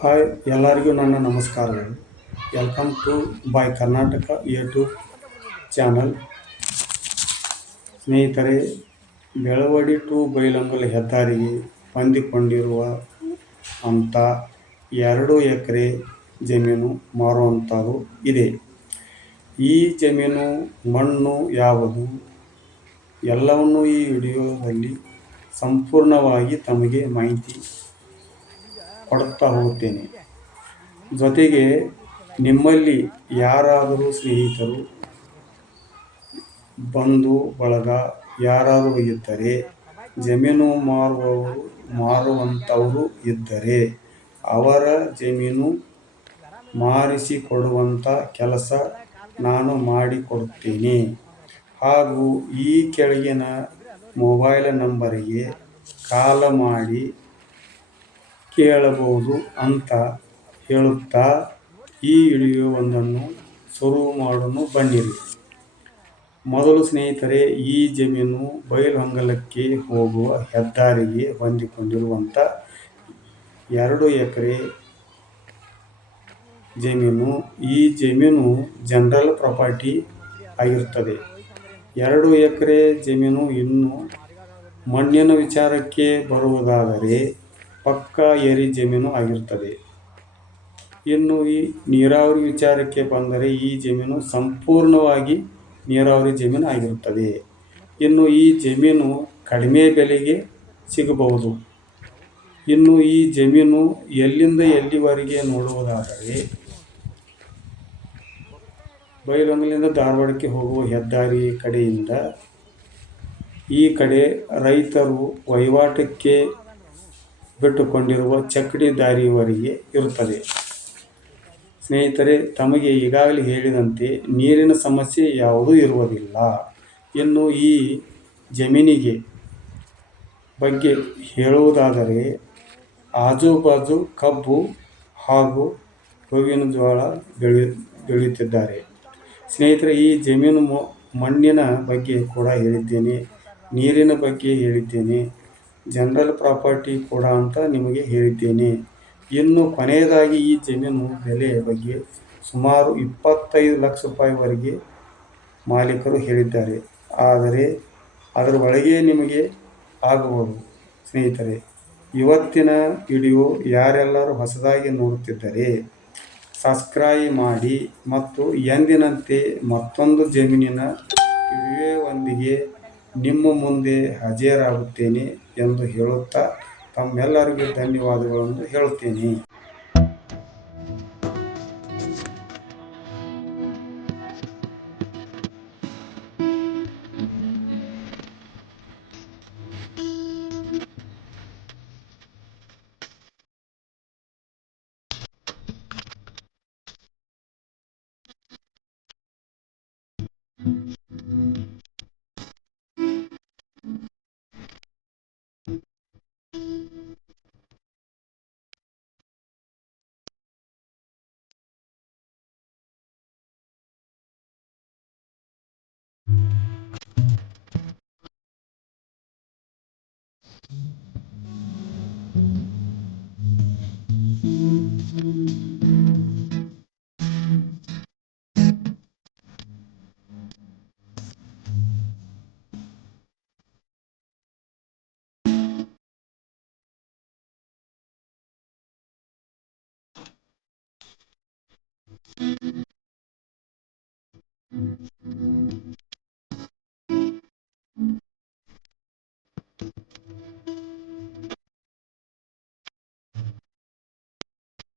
Hi ಎಲ್ಲರಿಗೂ ನನ್ನ ನಮಸ್ಕಾರಗಳು. Welcome to by Karnataka YouTube channel. ಸ್ನೇಹಿತರೆ, ಬೆಳವಡಿ ಟು ಬೈಲಹೊಂಗಲ ಹೆದ್ದಾರಿಗೆ ಹೊಂದಿಕೊಂಡಿರುವ ಅಂಥ 2 ಎಕರೆ ಜಮೀನು ಮಾರುವಂಥದ್ದು ಇದೆ. ಈ ಜಮೀನು ಮಣ್ಣು ಯಾವುದು ಎಲ್ಲವನ್ನು ಈ ವಿಡಿಯೋದಲ್ಲಿ ಸಂಪೂರ್ಣವಾಗಿ ತಮಗೆ ಮಾಹಿತಿ ಕೊಡುತ್ತಾ ಹೋಗುತ್ತೇನೆ. ಜೊತೆಗೆ ನಿಮ್ಮಲ್ಲಿ ಯಾರಾದರೂ ಸ್ನೇಹಿತರು, ಬಂಧು ಬಳಗ ಯಾರಾದರೂ ಇದ್ದರೆ, ಜಮೀನು ಮಾರುವಂಥವರು ಇದ್ದರೆ ಅವರ ಜಮೀನು ಮಾರಿಸಿಕೊಡುವಂಥ ಕೆಲಸ ನಾನು ಮಾಡಿಕೊಡುತ್ತೇನೆ. ಹಾಗೂ ಈ ಕೆಳಗಿನ ಮೊಬೈಲ್ ನಂಬರಿಗೆ ಕಾಲ್ ಮಾಡಿ ಕೇಳಬಹುದು ಅಂತ ಹೇಳುತ್ತಾ ಈ ವಿಡಿಯೋವೊಂದನ್ನು ಶುರು ಮಾಡೋಣ ಬನ್ನಿರಿ. ಮೊದಲು ಸ್ನೇಹಿತರೆ, ಈ ಜಮೀನು ಬೈಲಹೊಂಗಲಕ್ಕೆ ಹೋಗುವ ಹೆದ್ದಾರಿಗೆ ಹೊಂದಿಕೊಂಡಿರುವಂಥ 2 ಎಕರೆ ಜಮೀನು. ಈ ಜಮೀನು ಜನರಲ್ ಪ್ರಾಪರ್ಟಿ ಆಗಿರುತ್ತದೆ. 2 ಎಕರೆ ಜಮೀನು. ಇನ್ನು ಮಣ್ಣಿನ ವಿಚಾರಕ್ಕೆ ಬರುವುದಾದರೆ ಪಕ್ಕಾ ಏರಿ ಜಮೀನು ಆಗಿರುತ್ತದೆ. ಇನ್ನು ಈ ನೀರಾವರಿ ವಿಚಾರಕ್ಕೆ ಬಂದರೆ ಈ ಜಮೀನು ಸಂಪೂರ್ಣವಾಗಿ ನೀರಾವರಿ ಜಮೀನು ಆಗಿರುತ್ತದೆ. ಇನ್ನು ಈ ಜಮೀನು ಕಡಿಮೆ ಬೆಲೆಗೆ ಸಿಗಬಹುದು. ಇನ್ನು ಈ ಜಮೀನು ಎಲ್ಲಿಂದ ಎಲ್ಲಿವರೆಗೆ ನೋಡುವುದಾದರೆ, ಬೈಲಹೊಂಗಲದಿಂದ ಧಾರವಾಡಕ್ಕೆ ಹೋಗುವ ಹೆದ್ದಾರಿ ಕಡೆಯಿಂದ ಈ ಕಡೆ ರೈತರು ವಹಿವಾಟಕ್ಕೆ ಬಿಟ್ಟುಕೊಂಡಿರುವ ಚಕ್ಕಡಿ ದಾರಿಯವರೆಗೆ ಇರುತ್ತದೆ. ಸ್ನೇಹಿತರೆ, ತಮಗೆ ಈಗಾಗಲೇ ಹೇಳಿದಂತೆ ನೀರಿನ ಸಮಸ್ಯೆ ಯಾವುದೂ ಇರುವುದಿಲ್ಲ. ಇನ್ನು ಈ ಜಮೀನಿಗೆ ಬಗ್ಗೆ ಹೇಳುವುದಾದರೆ ಆಜುಬಾಜು ಕಬ್ಬು ಹಾಗೂ ಗೋವಿನ ಜೋಳ ಬೆಳೆಯುತ್ತಿದ್ದಾರೆ. ಸ್ನೇಹಿತರೆ, ಈ ಜಮೀನು ಮಣ್ಣಿನ ಬಗ್ಗೆ ಕೂಡ ಹೇಳಿದ್ದೇನೆ, ನೀರಿನ ಬಗ್ಗೆ ಹೇಳಿದ್ದೇನೆ, ಜನರಲ್ ಪ್ರಾಪರ್ಟಿ ಕೂಡ ಅಂತ ನಿಮಗೆ ಹೇಳಿದ್ದೇನೆ. ಇನ್ನು ಕೊನೆಯದಾಗಿ ಈ ಜಮೀನು ಬೆಲೆ ಬಗ್ಗೆ ಸುಮಾರು 25 ಲಕ್ಷ ರೂಪಾಯಿವರೆಗೆ ಮಾಲೀಕರು ಹೇಳಿದ್ದಾರೆ. ಆದರೆ ಅದರ ಒಳಗೆ ನಿಮಗೆ ಆಗಬಹುದು. ಸ್ನೇಹಿತರೆ, ಇವತ್ತಿನ ವಿಡಿಯೋ ಯಾರೆಲ್ಲರೂ ಹೊಸದಾಗಿ ನೋಡುತ್ತಿದ್ದರೆ ಸಬ್ಸ್ಕ್ರೈಬ್ ಮಾಡಿ ಮತ್ತು ಎಂದಿನಂತೆ ಮತ್ತೊಂದು ಜಮೀನಿನ ವಿಡಿಯೋವೊಂದಿಗೆ ನಿಮ್ಮ ಮುಂದೆ ಹಾಜರಾಗುತ್ತೇನೆ ಎಂದು ಹೇಳುತ್ತಾ ತಮ್ಮೆಲ್ಲರಿಗೂ ಧನ್ಯವಾದಗಳನ್ನು ಹೇಳುತ್ತೇನೆ.